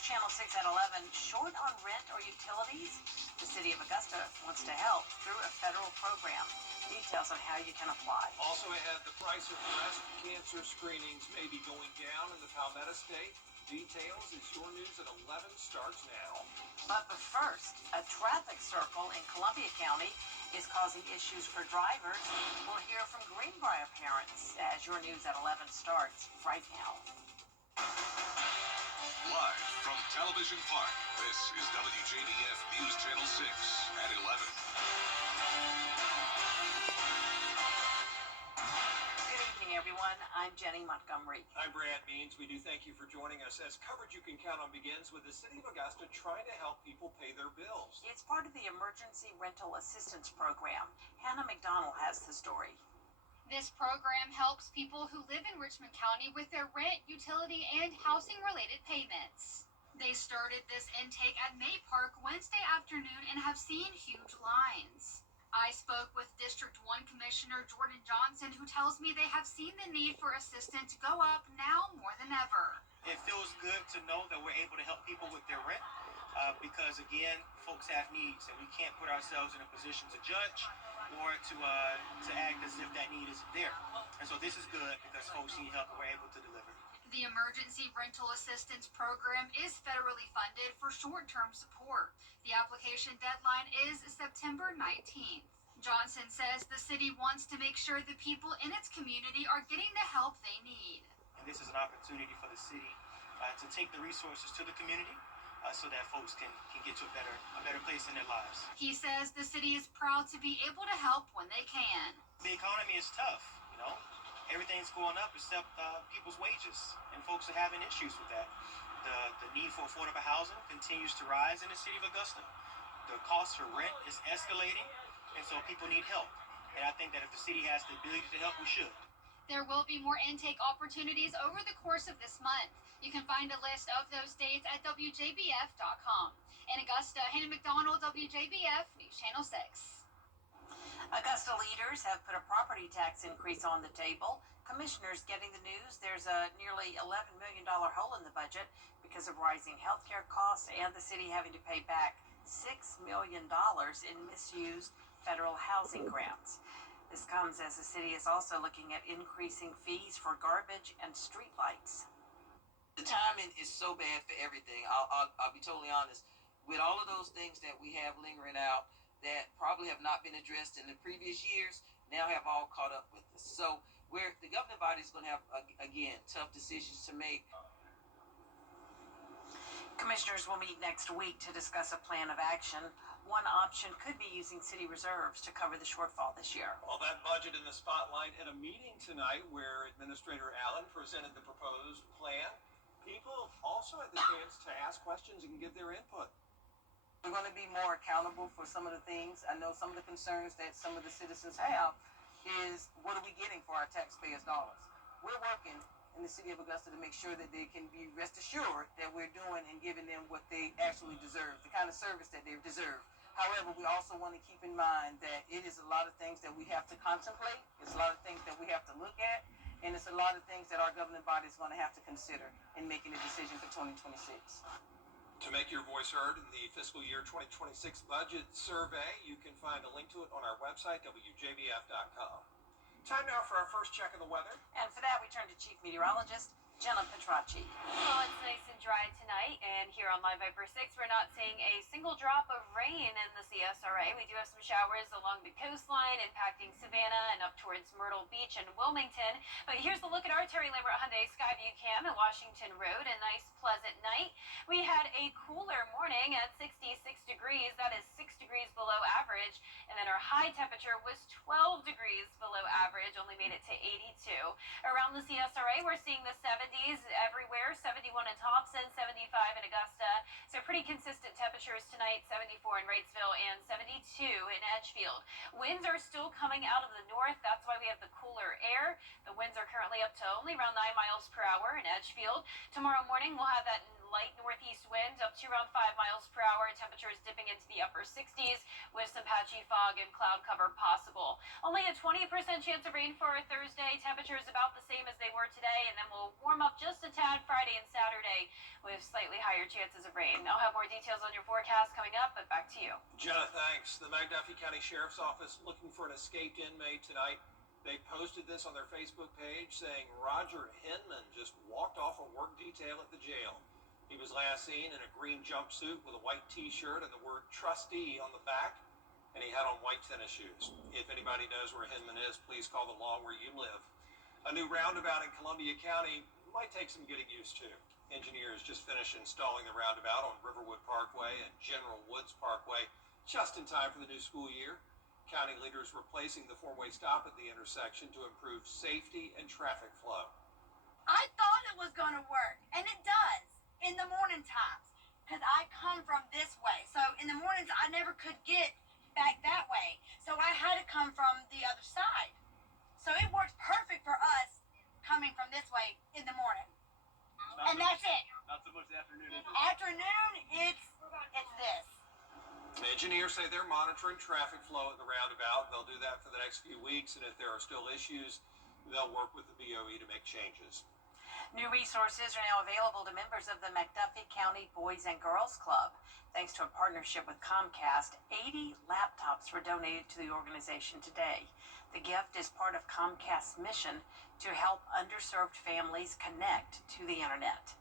News Channel 6 at 11. Short on rent or utilities? The city of Augusta wants to help through a federal program. Details on how you can apply. Also ahead, the price of breast cancer screenings may be going down in the Palmetto State. Details as your news at 11 starts now. But first, a traffic circle in Columbia County is causing issues for drivers. We'll hear from Greenbrier parents as your news at 11 starts right now. Live from Television Park, this is WJBF News Channel 6 at 11. Good evening, everyone. I'm Jenny Montgomery. I'm Brad Means. We do thank you for joining us as coverage you can count on begins with the city of Augusta trying to help people pay their bills. It's part of the Emergency Rental Assistance Program. Hannah McDonald has the story. This program helps people who live in Richmond County with their rent, utility, and housing-related payments. They started this intake at May Park Wednesday afternoon and have seen huge lines. I spoke with District 1 Commissioner Jordan Johnson, who tells me they have seen the need for assistance go up now more than ever. It feels good to know that we're able to help people with their rent because, again, folks have needs, and we can't put ourselves in a position to judge or to act as if that need isn't there. And so this is good because folks need help and we're able to deliver. The Emergency Rental Assistance Program is federally funded for short-term support. The application deadline is September 19th. Johnson says the city wants to make sure the people in its community are getting the help they need. And this is an opportunity for the city to take the resources to the community so that folks can get to a better place in their lives. He says the city is proud to be able to help when they can. The economy is tough, you know. Everything's going up except people's wages, and folks are having issues with that. The need for affordable housing continues to rise in the city of Augusta. The cost for rent is escalating, and so people need help. And I think that if the city has the ability to help, we should. There will be more intake opportunities over the course of this month. You can find a list of those dates at WJBF.com. In Augusta, Hannah McDonald, WJBF News Channel 6. Augusta leaders have put a property tax increase on the table. Commissioners getting the news there's a nearly $11 million hole in the budget because of rising healthcare costs and the city having to pay back $6 million in misused federal housing grants. This comes as the city is also looking at increasing fees for garbage and streetlights. The timing is so bad for everything. I'll be totally honest. With all of those things that we have lingering out that probably have not been addressed in the previous years, now have all caught up with us. So the governing body is going to have, again, tough decisions to make. Commissioners will meet next week to discuss a plan of action. One option could be using city reserves to cover the shortfall this year. All that budget in the spotlight at a meeting tonight where Administrator Allen presented the proposed plan. People also had the chance to ask questions and give their input. We're going to be more accountable for some of the things. I know some of the concerns that some of the citizens have is what are we getting for our taxpayers' dollars? We're working in the city of Augusta to make sure that they can be rest assured that we're doing and giving them what they actually deserve, the kind of service that they deserve. However, we also want to keep in mind that it is a lot of things that we have to contemplate. It's a lot of things that we have to look at. And it's a lot of things that our governing body is going to have to consider in making a decision for 2026. To make your voice heard in the fiscal year 2026 budget survey, you can find a link to it on our website, WJBF.com. Time now for our first check of the weather. And for that, we turn to Chief Meteorologist Jenna Petracci. Well, it's nice and dry tonight, and here on Live Viper 6, we're not seeing a single drop of rain in the CSRA. We do have some showers along the coastline, impacting Savannah and up towards Myrtle Beach and Wilmington. But here's a look at our Terry Lambert Hyundai Skyview Cam at Washington Road. A nice, pleasant night. We had a cooler morning at 66 degrees. That is 6 degrees below average. And then our high temperature was 12 degrees below average, only made it to 82. Around the CSRA, we're seeing the 70s everywhere, 71 in Thompson, 75 in Augusta. So pretty consistent temperatures tonight, 74 in Wrightsville and 72 in Edgefield. Winds are still coming out of the north. That's why we have the cooler air. The winds are currently up to only around 9 miles per hour in Edgefield. Tomorrow morning, we'll have that light northeast winds up to around 5 miles per hour. Temperatures dipping into the upper 60s with some patchy fog and cloud cover possible. Only a 20% chance of rain for Thursday. Temperatures about the same as they were today, and then we'll warm up just a tad Friday and Saturday with with slightly higher chances of rain. I'll have more details on your forecast coming up, but back to you. Jenna, thanks. The McDuffie County Sheriff's Office looking for an escaped inmate tonight. They posted this on their Facebook page saying Roger Hinman just walked off a work detail at the jail. He was last seen in a green jumpsuit with a white t-shirt and the word trustee on the back, and he had on white tennis shoes. If anybody knows where Hinman is, please call the law where you live. A new roundabout in Columbia County might take some getting used to. Engineers just finished installing the roundabout on Riverwood Parkway and General Woods Parkway just in time for the new school year. County leaders replacing the four-way stop at the intersection to improve safety and traffic flow. I thought it was going to work, and it does in the morning times because I come from this way. So in the mornings, I never could get back that way. So I had to come from the other side. So it works perfect for us coming from this way in the morning. And that's it. Not so much the afternoon. Afternoon, it's this. Engineers say they're monitoring traffic flow at the roundabout. They'll do that for the next few weeks, and if there are still issues, they'll work with the BOE to make changes. New resources are now available to members of the McDuffie County Boys and Girls Club. Thanks to a partnership with Comcast, 80 laptops were donated to the organization today. The gift is part of Comcast's mission to help underserved families connect to the internet.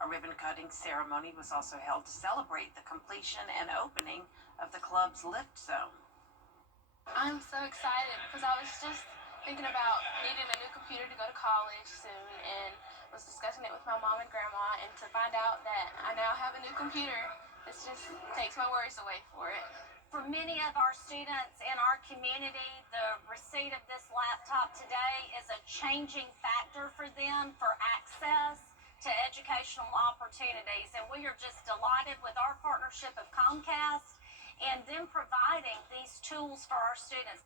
A ribbon-cutting ceremony was also held to celebrate the completion and opening of the club's lift zone. I'm so excited because I was just thinking about needing a new computer to go to college soon and was discussing it with my mom and grandma, and to find out that I now have a new computer, it just takes my worries away for it. For many of our students in our community, the receipt of this laptop today is a changing factor for them for access to educational opportunities. And we are just delighted with our partnership of Comcast and them providing these tools for our students.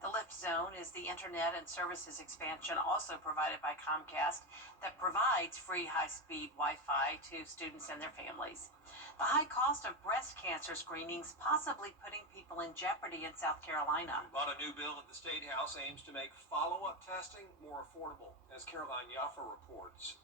The Lift Zone is the internet and services expansion also provided by Comcast that provides free high-speed Wi-Fi to students and their families. The high cost of breast cancer screenings possibly putting people in jeopardy in South Carolina. But a new bill at the State House aims to make follow-up testing more affordable, as Caroline Yaffa reports.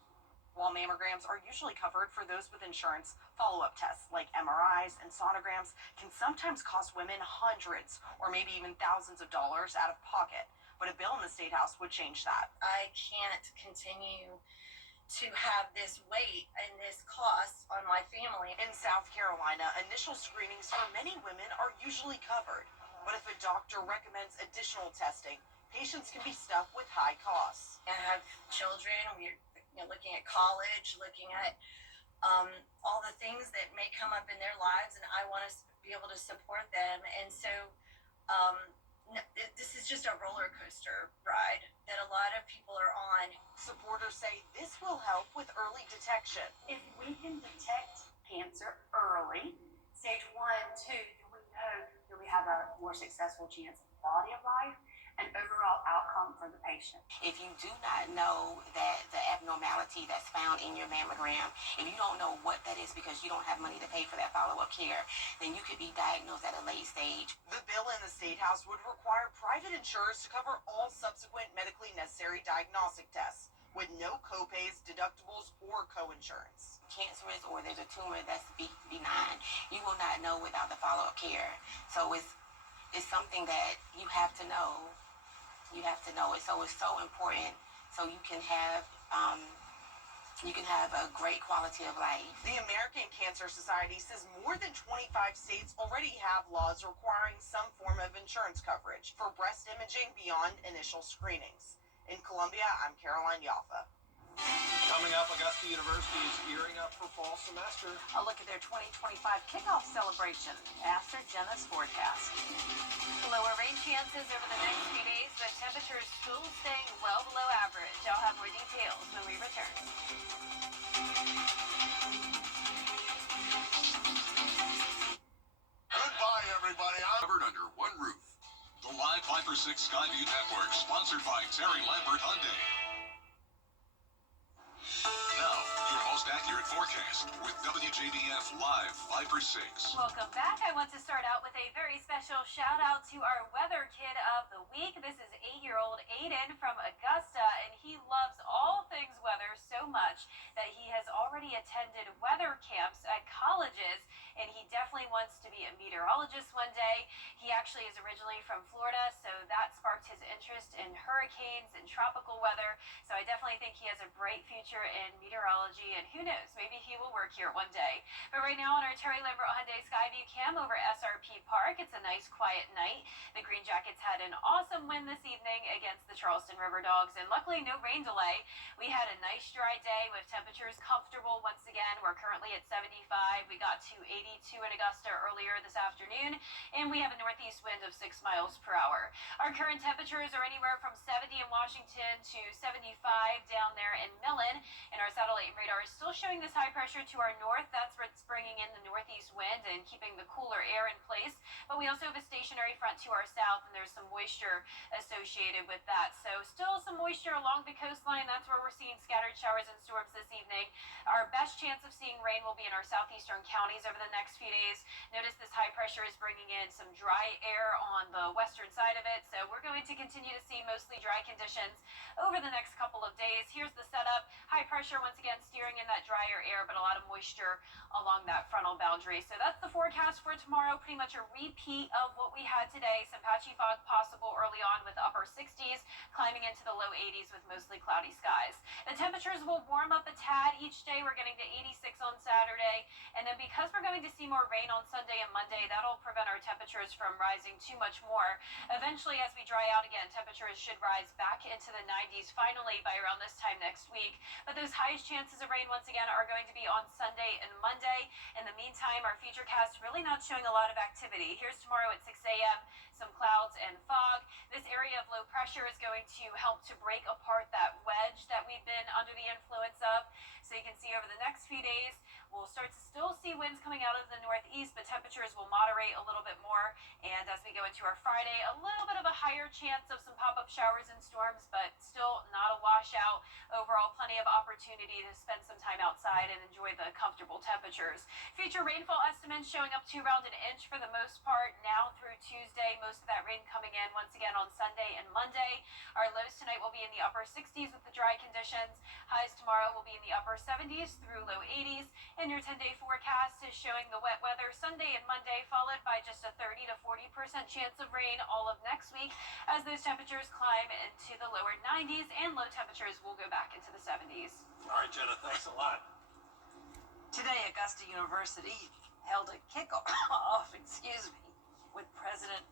While mammograms are usually covered for those with insurance, follow-up tests like MRIs and sonograms can sometimes cost women hundreds or maybe even thousands of dollars out of pocket. But a bill in the State House would change that. I can't continue to have this weight and this cost on my family. In South Carolina, initial screenings for many women are usually covered. But if a doctor recommends additional testing, patients can be stuck with high costs. I have children. We're looking at college, looking at all the things that may come up in their lives, and I want to be able to support them. And so this is just a roller coaster ride that a lot of people are on. Supporters say this will help with early detection. If we can detect cancer early, stage 1, 2, then we know that we have a more successful chance of quality of life and overall outcome for the patient. If you do not know that the abnormality that's found in your mammogram, if you don't know what that is because you don't have money to pay for that follow-up care, then you could be diagnosed at a late stage. The bill in the State House would require private insurers to cover all subsequent medically necessary diagnostic tests with no copays, deductibles, or co-insurance. Cancerous or there's a tumor that's benign, you will not know without the follow-up care. So it's something that you have to know. You have to know it. So it's so important so you can have a great quality of life. The American Cancer Society says more than 25 states already have laws requiring some form of insurance coverage for breast imaging beyond initial screenings. In Columbia, I'm Caroline Yaffa. Coming up, Augusta University is gearing up for fall semester. A look at their 2025 kickoff celebration after Jenna's forecast. Lower rain chances over the next few days, but temperatures still staying well below average. I'll have more details when we return. Goodbye, everybody. I'm covered under one roof. The Live 5 for 6 Skyview Network, sponsored by Terry Lambert Hyundai. Now, your most accurate forecast with WJBF Live 5 for 6. Welcome back. I want to start out with a very special shout out to our weather kid of the week. This is 8-year-old Aiden from Augusta, and he loves all things weather so much that he has already attended weather camps at colleges, and he definitely wants to be a meteorologist one day. He actually is originally from Florida, so that sparked his interest in hurricanes and tropical weather. So I definitely think he has a bright future in meteorology, and who knows, maybe he will work here one day. But right now on our Terry Lambert Hyundai Skyview cam over at SRP Park, it's a nice quiet night. The Green Jackets had an awesome win this evening against the Charleston River Dogs, and luckily no rain delay. We had a nice dry day with temperatures comfortable once again. We're currently at 75. We got to 82 in Augusta earlier this afternoon, and we have a northeast wind of 6 miles per hour. Our current temperatures are anywhere from 70 in Washington to 75 down there in Millen, and our satellite radar is still showing this high pressure to our north. That's what's bringing in the northeast wind and keeping the cooler air in place. But we also have a stationary front to our south, and there's some moisture associated with that. So still some moisture along the coastline. That's where we're seeing scattered showers and storms this evening. Our best chance of seeing rain will be in our southeastern counties over the next few days. Notice this high pressure is bringing in some dry air on the western side of it, so we're going to continue to see mostly dry conditions over the next couple of days. Here's the setup. High pressure once again steering in that drier air, but a lot of moisture along that frontal boundary. So that's the forecast for tomorrow. Pretty much a repeat of what we had today. Some patchy fog possible early on with upper 60s, climbing into the low 80s with mostly cloudy skies. The temperatures will warm up a tad each day. We're getting to 86 on Saturday, and then because we're going to see more rain on Sunday and Monday, that'll prevent our temperatures from rising too much more. Eventually, as we dry out again, temperatures should rise back into the 90s finally by around this time next week. But those highest chances of rain once again are going to be on Sunday and Monday. In the meantime, our futurecast really not showing a lot of activity. Here's tomorrow at 6 a.m. some clouds and fog. This area of low pressure is going to help to break apart that wedge that we've been under the influence of. So you can see over the next few days, we'll start to still see winds coming out of the northeast, but temperatures will moderate a little bit more. And as we go into our Friday, a little bit of a higher chance of some pop-up showers and storms, but still not a washout. Overall, plenty of opportunity to spend some time outside and enjoy the comfortable temperatures. Future rainfall estimates showing up to around an inch for the most part now through Tuesday. Most of that rain coming in once again on Sunday and Monday. Our lows tonight will be in the upper 60s with the dry conditions. Highs tomorrow will be in the upper 70s through low 80s. And your 10-day forecast is showing the wet weather Sunday and Monday, followed by just a 30 to 40% chance of rain all of next week as those temperatures climb into the lower 90s, and low temperatures will go back into the 70s. All right, Jenna, thanks a lot. Today, Augusta University held a kickoff, with President.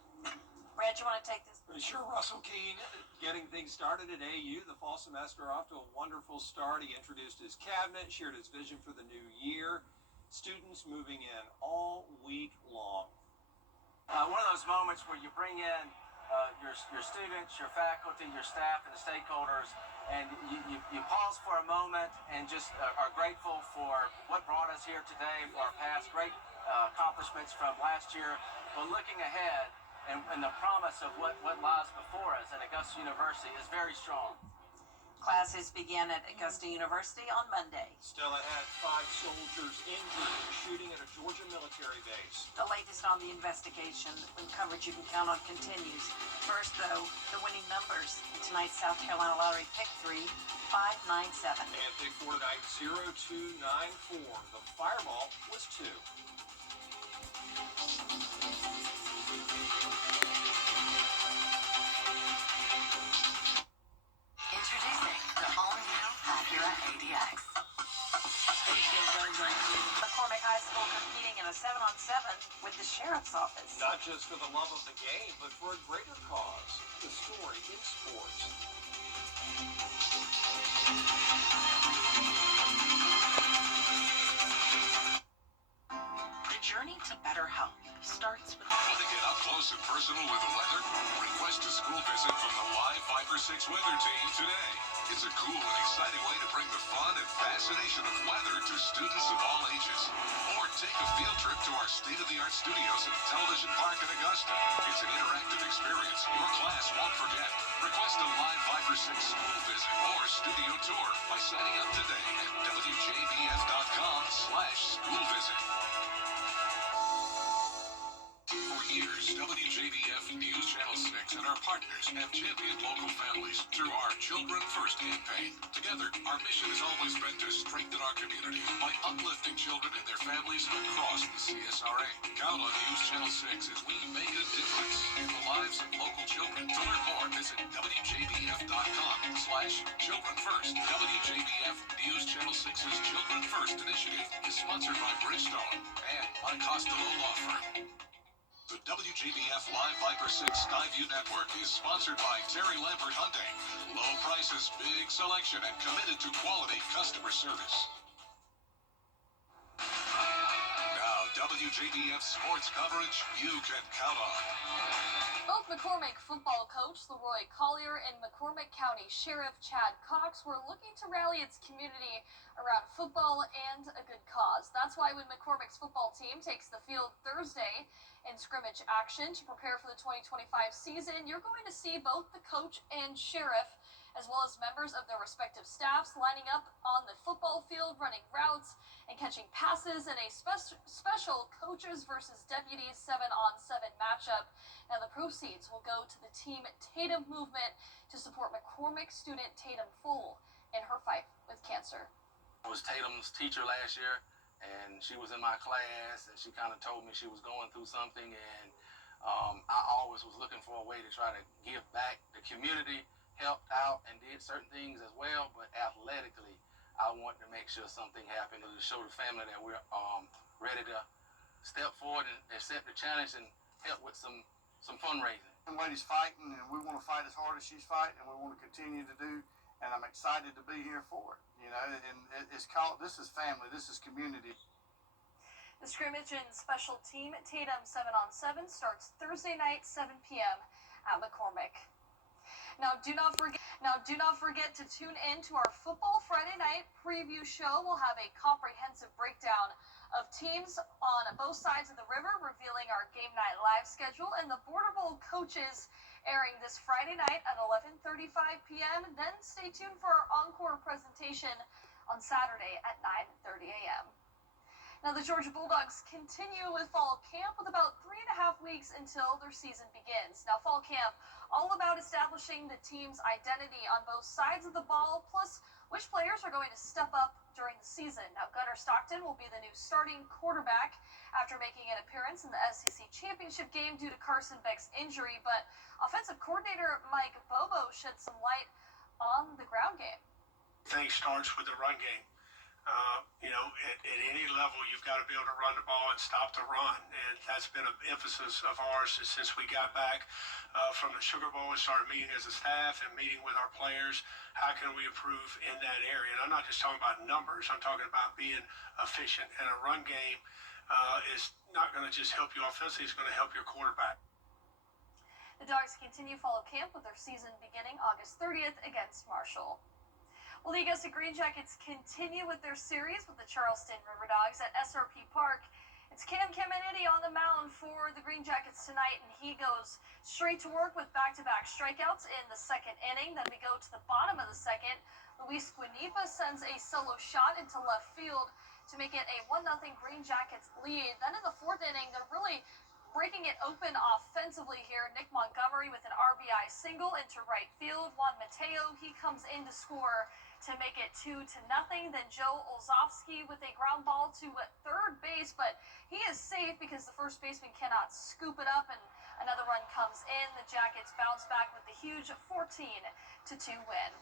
Brad, you want to take this? Sure, Russell Keene getting things started at AU. The fall semester off to a wonderful start. He introduced his cabinet, shared his vision for the new year. Students moving in all week long. One of those moments where you bring in your students, your faculty, your staff, and the stakeholders, and you pause for a moment and just are grateful for what brought us here today, for our past great accomplishments from last year, but looking ahead and the promise of what lies before us at Augusta University is very strong. Classes began at Augusta University on Monday. Stella had 5 soldiers injured in a shooting at a Georgia military base. The latest on the investigation, when coverage you can count on continues. First, though, the winning numbers in tonight's South Carolina Lottery Pick 3, 597. And Pick 4 tonight, 0294. The fireball was 2. Introducing the all-new Acura ADX. McCormick High School competing in a 7-on-7 with the Sheriff's Office. Not just for the love of the game, but for a greater cause. The story in sports. The journey to better health starts with... Want to get up close and personal with the weather? Request a school visit from the Live 5 or 6 weather team today. It's a cool and exciting way to bring the fun and fascination of weather to students of all ages. Or take a field trip to our state-of-the-art studios at Television Park in Augusta. It's an interactive experience your class won't forget. Request a Live 5 or 6 school visit or studio tour by signing up today at WJBF.com/schoolvisit. For years, WJBF News Channel 6 and our partners have championed local families. families through our Children First campaign. Together, our mission has always been to strengthen our community by uplifting children and their families across the CSRA. Count on News Channel 6 as we make a difference in the lives of local children. To learn more, visit WJBF.com/Children First. WJBF News Channel 6's Children First initiative is sponsored by Bridgestone and by Costello Law Firm. The WJBF Live Viper 6 Skyview Network is sponsored by Terry Lambert Hyundai. Low prices, big selection, and committed to quality customer service. Now, WJBF sports coverage you can count on. Both McCormick football coach Leroy Collier and McCormick County Sheriff Chad Cox were looking to rally its community around football and a good cause. That's why when McCormick's football team takes the field Thursday in scrimmage action to prepare for the 2025 season, you're going to see both the coach and sheriff, as well as members of their respective staffs, lining up on the football field, running routes and catching passes in a special coaches versus deputies 7-on-7 matchup. Now the proceeds will go to the Team Tatum movement to support McCormick student Tatum Full in her fight with cancer. I was Tatum's teacher last year, and she was in my class, and she kind of told me she was going through something, and I always was looking for a way to try to give back. The community helped out and did certain things as well, but athletically, I wanted to make sure something happened to show the family that we're ready to step forward and accept the challenge and help with some fundraising. The lady's fighting, and we want to fight as hard as she's fighting, and we want to continue to do, and I'm excited to be here for it. You know, and this is family, this is community. The scrimmage and special team Tatum 7-on-7 starts Thursday night, 7 p.m. at McCormick. Now, do not forget to tune in to our Football Friday Night preview show. We'll have a comprehensive breakdown of teams on both sides of the river, revealing our game night live schedule, and the Border Bowl coaches airing this Friday night at 11:35 p.m. Then stay tuned for our encore presentation on Saturday at 9:30 a.m. Now, the Georgia Bulldogs continue with fall camp with about 3.5 weeks until their season begins. Now, fall camp, all about establishing the team's identity on both sides of the ball, plus which players are going to step up during the season. Now, Gunnar Stockton will be the new starting quarterback after making an appearance in the SEC championship game due to Carson Beck's injury, but offensive coordinator Mike Bobo shed some light on the ground game. Thing starts with the run game. At any level, you've got to be able to run the ball and stop the run. And that's been an emphasis of ours since we got back from the Sugar Bowl and started meeting as a staff and meeting with our players. How can we improve in that area? And I'm not just talking about numbers. I'm talking about being efficient. And a run game is not going to just help you offensively. It's going to help your quarterback. The Dogs continue fall camp with their season beginning August 30th against Marshall. Well, the Augusta Green Jackets continue with their series with the Charleston River Dogs at SRP Park. It's Cam Caminiti on the mound for the Green Jackets tonight, and he goes straight to work with back-to-back strikeouts in the second inning. Then we go to the bottom of the second. Luis Guanipa sends a solo shot into left field to make it a 1-0 Green Jackets lead. Then in the fourth inning, they're really breaking it open offensively here. Nick Montgomery with an RBI single into right field. Juan Mateo, he comes in to score to make it 2-0. Then Joe Olzowski with a ground ball to third base, but he is safe because the first baseman cannot scoop it up, and another run comes in. The Jackets bounce back with the huge 14-2 win.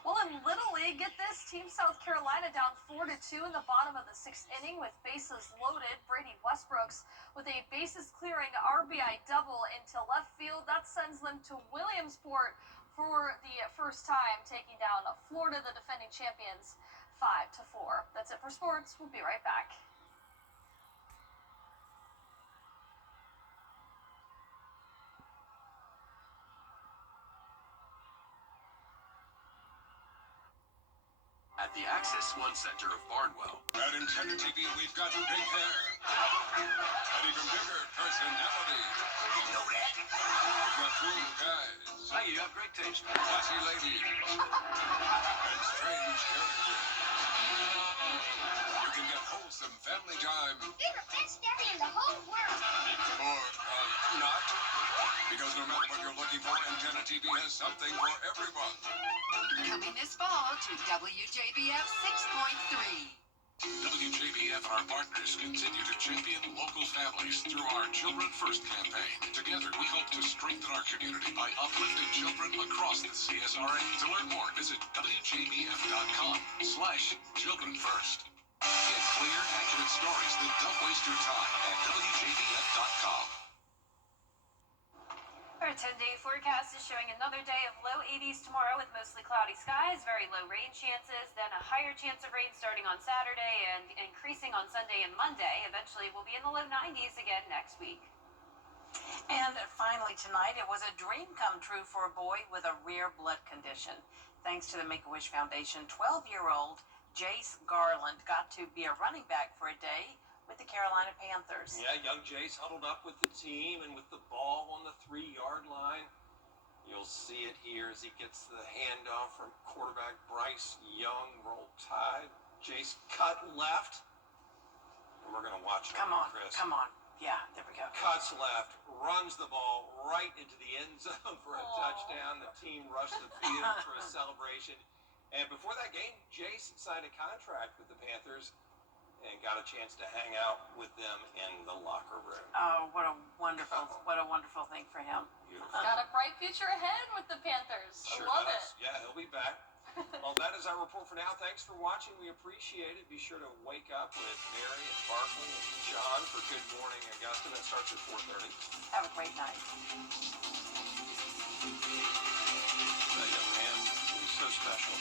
Well, in Little League, get this, Team South Carolina down 4-2 in the bottom of the sixth inning with bases loaded. Brady Westbrooks with a bases-clearing RBI double into left field. That sends them to Williamsport for the first time, taking down Florida, the defending champions, 5-4. That's it for sports. We'll be right back. At the Access One Center of Barnwell. At Intended TV, we've got big hair. And even bigger personality. You know that? We've got cool guys. Thank you, you have great taste. Classy ladies. And strange characters. You can get wholesome family time. You're the best daddy in the whole world. Or, not. Because no matter what you're looking for, Intended TV has something for everyone. Coming this fall to WJBF 6.3. WJBF and our partners continue to champion local families through our Children First campaign. Together, we hope to strengthen our community by uplifting children across the CSRA. To learn more, visit WJBF.com/Children First. Get clear, accurate stories that don't waste your time at WJBF.com. Our 10-day forecast is showing another day of low 80s tomorrow with mostly cloudy skies, very low rain chances, then a higher chance of rain starting on Saturday and increasing on Sunday and Monday. Eventually, we'll be in the low 90s again next week. And finally tonight, it was a dream come true for a boy with a rare blood condition. Thanks to the Make-A-Wish Foundation, 12-year-old Jace Garland got to be a running back for a day with the Carolina Panthers. Yeah, young Jace huddled up with the team and with the ball on the 3-yard line. You'll see it here as he gets the handoff from quarterback Bryce Young. Roll Tide. Jace cut left. And we're going to watch it. Come on, Chris. come on. Yeah, there we go. Cuts left, runs the ball right into the end zone for a touchdown. The team rushed the field for a celebration. And before that game, Jace signed a contract with the Panthers and got a chance to hang out with them in the locker room. Oh, what a wonderful thing for him. Beautiful. Got a bright future ahead with the Panthers. Sure I love does. it. Yeah, he'll be back. Well, that is our report for now. Thanks for watching. We appreciate it. Be sure to wake up with Mary and Barkley and John for Good Morning Augusta. That starts at 4:30. Have a great night. That young man is so special.